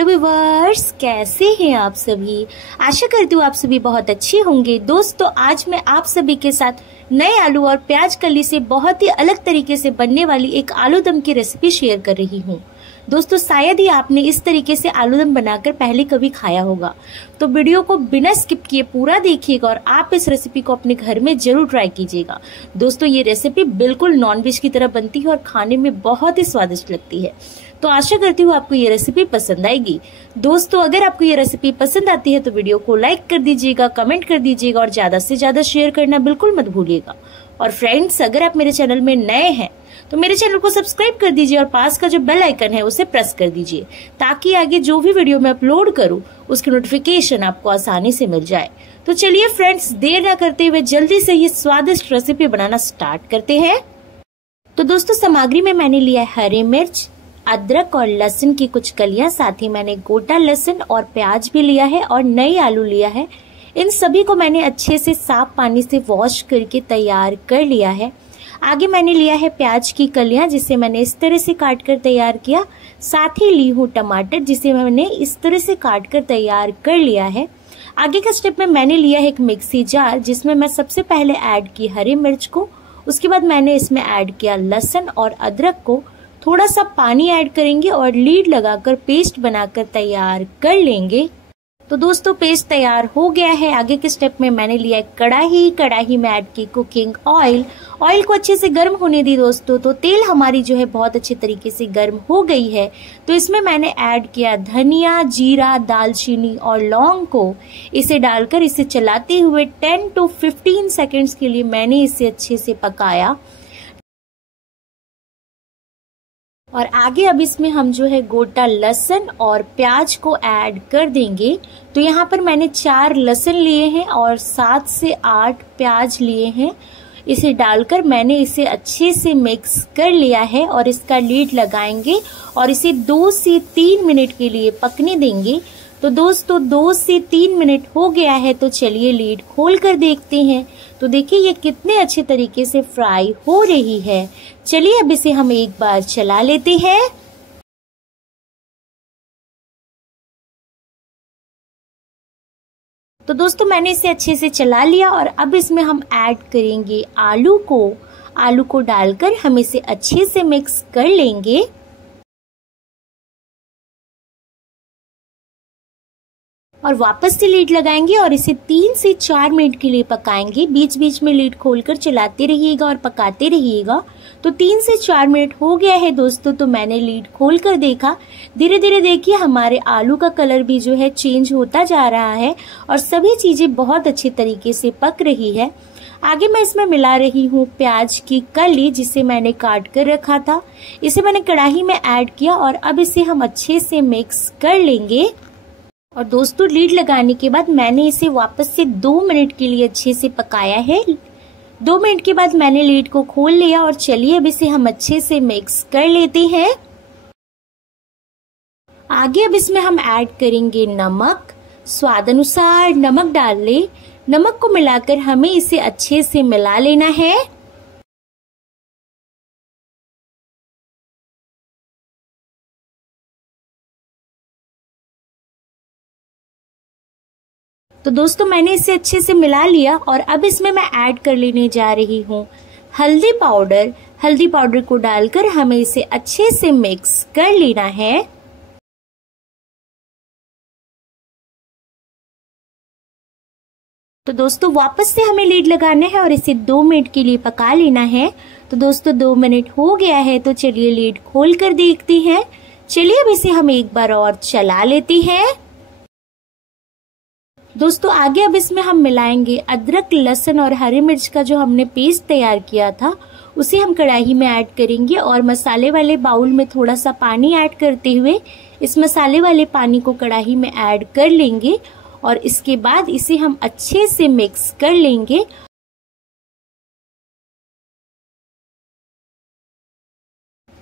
Hello viewers, कैसे हैं आप सभी। आशा करती हूँ आप सभी बहुत अच्छे होंगे। दोस्तों, आज मैं आप सभी के साथ नए आलू और प्याज कली से बहुत ही अलग तरीके से बनने वाली एक आलू दम की रेसिपी शेयर कर रही हूँ। दोस्तों, शायद ही आपने इस तरीके से आलू दम बनाकर पहले कभी खाया होगा, तो वीडियो को बिना स्किप किए पूरा देखिएगा और आप इस रेसिपी को अपने घर में जरूर ट्राई कीजिएगा। दोस्तों, ये रेसिपी बिल्कुल नॉनवेज की तरह बनती है और खाने में बहुत ही स्वादिष्ट लगती है। तो आशा करती हूँ आपको ये रेसिपी पसंद आएगी। दोस्तों, अगर आपको ये रेसिपी पसंद आती है तो वीडियो को लाइक कर दीजिएगा, कमेंट कर दीजिएगा और ज्यादा से ज्यादा शेयर करना बिल्कुल मत भूलिएगा। और फ्रेंड्स, अगर आप मेरे चैनल में नए हैं तो मेरे चैनल को सब्सक्राइब कर दीजिए और पास का जो बेल आइकन है उसे प्रेस कर दीजिए, ताकि आगे जो भी वीडियो मैं अपलोड करूं उसकी नोटिफिकेशन आपको आसानी से मिल जाए। तो चलिए फ्रेंड्स, देर न करते हुए जल्दी से ये स्वादिष्ट रेसिपी बनाना स्टार्ट करते हैं। तो दोस्तों, सामग्री में मैंने लिया है हरी मिर्च, अदरक और लहसुन की कुछ कलियां, साथ ही मैंने गोटा लहसुन और प्याज भी लिया है और नई आलू लिया है। इन सभी को मैंने अच्छे से साफ पानी से वॉश करके तैयार कर लिया है। आगे मैंने लिया है प्याज की कलियां, जिसे मैंने इस तरह से काट कर तैयार किया। साथ ही ली हूँ टमाटर, जिसे मैंने इस तरह से काट कर तैयार कर लिया है। आगे का स्टेप में मैंने लिया है एक मिक्सी जार, जिसमें मैं सबसे पहले ऐड की हरी मिर्च को, उसके बाद मैंने इसमें ऐड किया लहसुन और अदरक को। थोड़ा सा पानी ऐड करेंगे और लीड लगाकर पेस्ट बनाकर तैयार कर लेंगे। तो दोस्तों, पेस्ट तैयार हो गया है। आगे के स्टेप में मैंने लिया है कढ़ाई में ऐड की कुकिंग ऑयल को अच्छे से गर्म होने दी दोस्तों। तो तेल हमारी जो है बहुत अच्छे तरीके से गर्म हो गई है। तो इसमें मैंने ऐड किया धनिया, जीरा, दालचीनी और लौंग को। इसे डालकर इसे चलाते हुए 10 to 15 सेकेंड्स के लिए मैंने इसे अच्छे से पकाया। और आगे अब इसमें हम जो है गोटा लहसुन और प्याज को ऐड कर देंगे। तो यहाँ पर मैंने 4 लहसुन लिए हैं और 7 से 8 प्याज लिए हैं। इसे डालकर मैंने इसे अच्छे से मिक्स कर लिया है और इसका लीड लगाएंगे और इसे 2 से 3 मिनट के लिए पकने देंगे। तो दोस्तों, 2 से 3 मिनट हो गया है, तो चलिए लीड खोल कर देखते हैं। तो देखिए ये कितने अच्छे तरीके से फ्राई हो रही है। चलिए अब इसे हम एक बार चला लेते हैं। तो दोस्तों, मैंने इसे अच्छे से चला लिया और अब इसमें हम ऐड करेंगे आलू को डालकर हम इसे अच्छे से मिक्स कर लेंगे। और वापस से लीड लगाएंगे और इसे 3 से 4 मिनट के लिए पकाएंगे। बीच बीच में लीड खोलकर चलाते रहिएगा और पकाते रहिएगा। तो 3 से 4 मिनट हो गया है दोस्तों। तो मैंने लीड खोलकर देखा, धीरे धीरे देखिए हमारे आलू का कलर भी जो है चेंज होता जा रहा है और सभी चीजें बहुत अच्छे तरीके से पक रही है। आगे मैं इसमें मिला रही हूँ प्याज की कली, जिसे मैंने काट कर रखा था। इसे मैंने कढ़ाई में ऐड किया और अब इसे हम अच्छे से मिक्स कर लेंगे। और दोस्तों, लीड लगाने के बाद मैंने इसे वापस से 2 मिनट के लिए अच्छे से पकाया है। 2 मिनट के बाद मैंने लीड को खोल लिया और चलिए अब इसे हम अच्छे से मिक्स कर लेते हैं। आगे अब इसमें हम ऐड करेंगे नमक। स्वाद अनुसार नमक डाल ले। नमक को मिलाकर हमें इसे अच्छे से मिला लेना है। तो दोस्तों, मैंने इसे अच्छे से मिला लिया और अब इसमें मैं ऐड कर लेने जा रही हूँ हल्दी पाउडर को डालकर हमें इसे अच्छे से मिक्स कर लेना है। तो दोस्तों, वापस से हमें लीड लगाना है और इसे 2 मिनट के लिए पका लेना है। तो दोस्तों, 2 मिनट हो गया है, तो चलिए लीड खोल कर देखते हैं। चलिए अब इसे हम एक बार और चला लेते हैं। दोस्तों, आगे अब इसमें हम मिलाएंगे अदरक, लहसुन और हरी मिर्च का जो हमने पेस्ट तैयार किया था, उसे हम कढ़ाई में ऐड करेंगे और मसाले वाले बाउल में थोड़ा सा पानी ऐड करते हुए इस मसाले वाले पानी को कढ़ाई में ऐड कर लेंगे और इसके बाद इसे हम अच्छे से मिक्स कर लेंगे।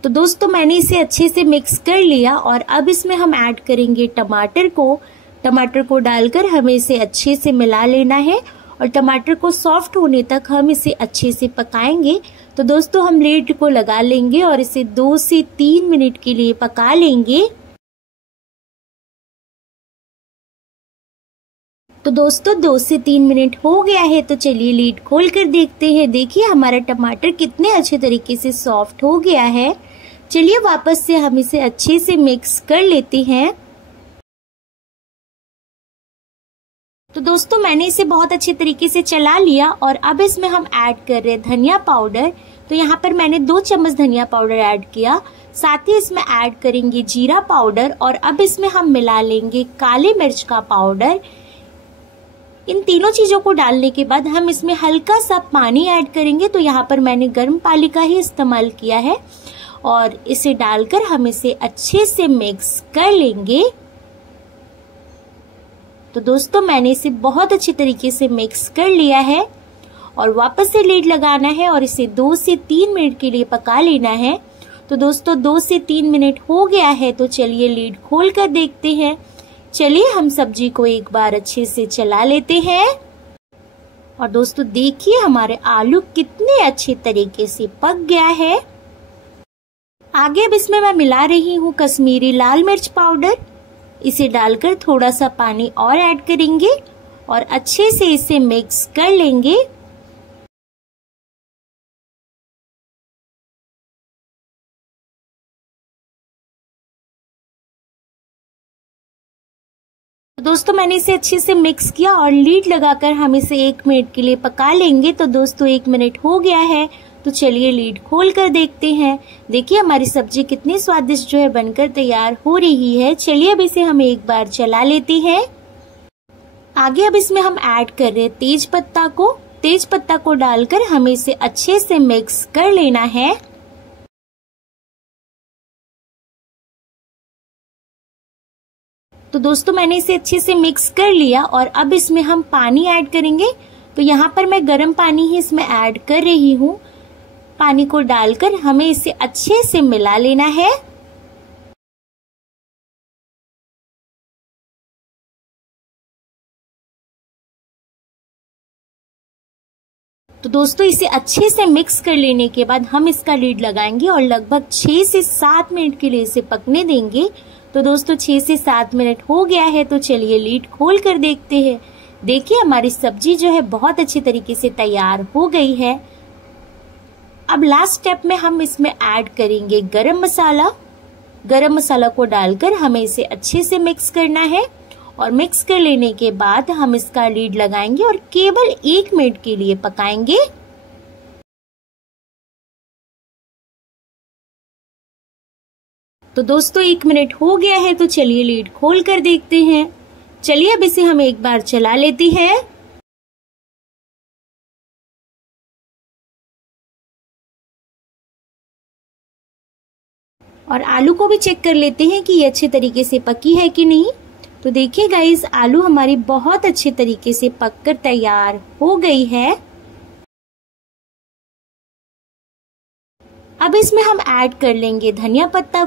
तो दोस्तों, मैंने इसे अच्छे से मिक्स कर लिया और अब इसमें हम ऐड करेंगे टमाटर को डालकर हमें इसे अच्छे से मिला लेना है और टमाटर को सॉफ्ट होने तक हम इसे अच्छे से पकाएंगे। तो दोस्तों, हम लीड को लगा लेंगे और इसे 2 से 3 मिनट के लिए पका लेंगे। तो दोस्तों 2 से 3 मिनट हो गया है, तो चलिए लीड खोल कर देखते हैं। देखिए हमारा टमाटर कितने अच्छे तरीके से सॉफ्ट हो गया है। चलिए वापस से हम इसे अच्छे से मिक्स कर लेते हैं। तो दोस्तों मैंने इसे बहुत अच्छे तरीके से चला लिया और अब इसमें हम ऐड कर रहे हैं धनिया पाउडर। तो यहाँ पर मैंने 2 चम्मच धनिया पाउडर ऐड किया, साथ ही इसमें ऐड करेंगे जीरा पाउडर और अब इसमें हम मिला लेंगे काली मिर्च का पाउडर। इन तीनों चीजों को डालने के बाद हम इसमें हल्का सा पानी ऐड करेंगे। तो यहाँ पर मैंने गर्म पानी का ही इस्तेमाल किया है और इसे डालकर हम इसे अच्छे से मिक्स कर लेंगे। तो दोस्तों मैंने इसे बहुत अच्छे तरीके से मिक्स कर लिया है और वापस से लीड लगाना है और इसे 2 से 3 मिनट के लिए पका लेना है। तो दोस्तों 2 से 3 मिनट हो गया है, तो चलिए लीड खोल कर देखते हैं। चलिए हम सब्जी को एक बार अच्छे से चला लेते हैं और दोस्तों देखिए हमारे आलू कितने अच्छे तरीके से पक गया है। आगे अब इसमें मैं मिला रही हूँ कश्मीरी लाल मिर्च पाउडर। इसे डालकर थोड़ा सा पानी और ऐड करेंगे और अच्छे से इसे मिक्स कर लेंगे। दोस्तों मैंने इसे अच्छे से मिक्स किया और लीड लगाकर हम इसे 1 मिनट के लिए पका लेंगे। तो दोस्तों 1 मिनट हो गया है, तो चलिए लीड खोल कर देखते हैं। देखिए हमारी सब्जी कितनी स्वादिष्ट जो है बनकर तैयार हो रही है। चलिए अब इसे हम एक बार चला लेते हैं। आगे अब इसमें हम ऐड कर रहे हैं तेज पत्ता को डालकर हमें इसे अच्छे से मिक्स कर लेना है। तो दोस्तों मैंने इसे अच्छे से मिक्स कर लिया और अब इसमें हम पानी ऐड करेंगे। तो यहाँ पर मैं गर्म पानी ही इसमें ऐड कर रही हूँ। पानी को डालकर हमें इसे अच्छे से मिला लेना है। तो दोस्तों इसे अच्छे से मिक्स कर लेने के बाद हम इसका लीड लगाएंगे और लगभग 6 से 7 मिनट के लिए इसे पकने देंगे। तो दोस्तों 6 से 7 मिनट हो गया है, तो चलिए लीड खोल कर देखते हैं। देखिए हमारी सब्जी जो है बहुत अच्छे तरीके से तैयार हो गई है। अब लास्ट स्टेप में हम इसमें ऐड करेंगे गरम मसाला को डालकर हमें इसे अच्छे से मिक्स करना है और मिक्स कर लेने के बाद हम इसका लीड लगाएंगे और केवल 1 मिनट के लिए पकाएंगे। तो दोस्तों 1 मिनट हो गया है, तो चलिए लीड खोल कर देखते हैं। चलिए अब इसे हम एक बार चला लेते हैं और आलू को भी चेक कर लेते हैं कि ये अच्छे तरीके से पकी है कि नहीं। तो देखिए गाइस आलू हमारी बहुत अच्छे तरीके से पककर तैयार हो गई है। अब इसमें हम ऐड कर लेंगे धनिया पत्ता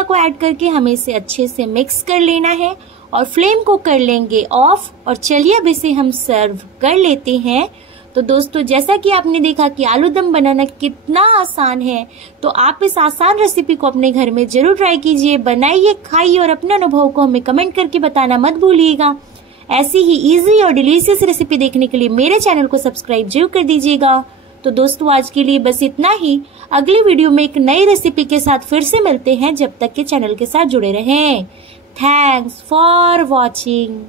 को ऐड करके हमें इसे अच्छे से मिक्स कर लेना है और फ्लेम को कर लेंगे ऑफ और चलिए अब इसे हम सर्व कर लेते हैं। तो दोस्तों जैसा कि आपने देखा कि आलू दम बनाना कितना आसान है, तो आप इस आसान रेसिपी को अपने घर में जरूर ट्राई कीजिए, बनाइए, खाइए और अपने अनुभव को हमें कमेंट करके बताना मत भूलिएगा। ऐसी ही इजी और डिलीशियस रेसिपी देखने के लिए मेरे चैनल को सब्सक्राइब जरूर कर दीजिएगा। तो दोस्तों आज के लिए बस इतना ही। अगली वीडियो में एक नई रेसिपी के साथ फिर से मिलते हैं। जब तक के चैनल के साथ जुड़े रहें। Thanks for watching.